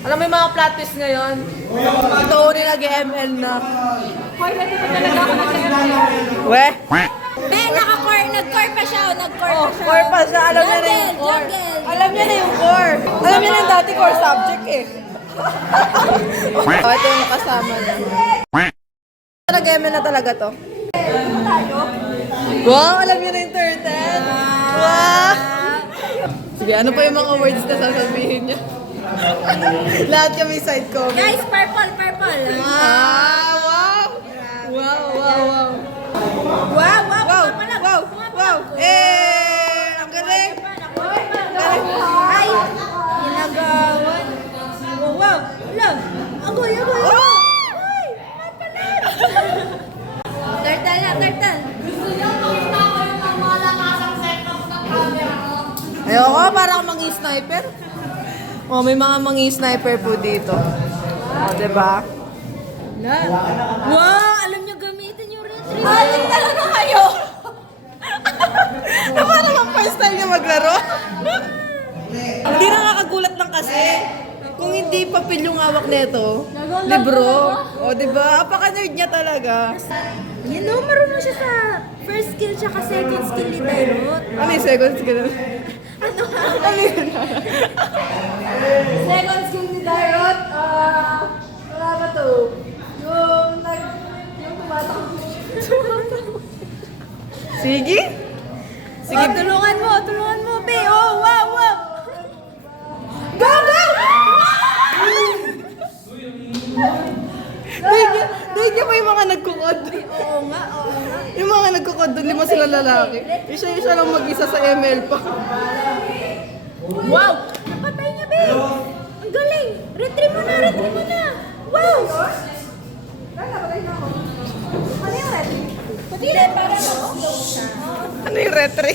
Alam mo yung mga plot twist ngayon? Ito uli nag-ML na. Hoy, ready pa talaga ako nag-ML. Weh? Nag-core pa siya, nag-core Oh, pa siya. core pa siya. Alam niya na yung core. Alam niya na yung core. Alam niya na yung dati core subject eh. Oh, ito yung kasama niya. Nag-ML na talaga to. Wow, alam niya na yung turtle. Wow! Sige, ano pa yung mga words na sasabihin niya? Lahat kami side comment. Guys, purple, purple. Ah, wow! Wow, wow, wow. Wow, wow, Wow, pumapalag. wow, wow. Eh, ang galing. Ay, ginagawan. Wow, wow. Love. Agoy, agoy. Oh! Ay, pumapalag. Turtle na, turtle. Ayoko, para akong mangi-sniper. Oh, may mga mangi-sniper po dito. Oh, diba? Wow, alam niyo gamitin yung retriever. Alam talaga kayo! Naman naman first time niya maglaro. Hindi nakakagulat lang kasi. Kung hindi papel yung hawak nito, libro. O, diba? Apaka-nerd niya talaga. You know, marunong siya sa first skill siya ka second skill ni Dairot. Ano yung second skill? Ano? Ano yun? Second skill ni Dairot, wala ba to? Yung tumatakbo. Sige? Sige, tulungan mo, be. Oh, wow, wow. Go, go! Doon niya pa yung mga nagkukod. Oo nga, oo nga. Yung mga nagkukod doon, 5 sila lalaki. Isa lang mag-isa sa ML pa. Wow! Napatay niya, be. Ang galing. Retrieve mo na. Wow! Ano yung retrieve? Pati rin, para mag-slow siya. Ano yung retre?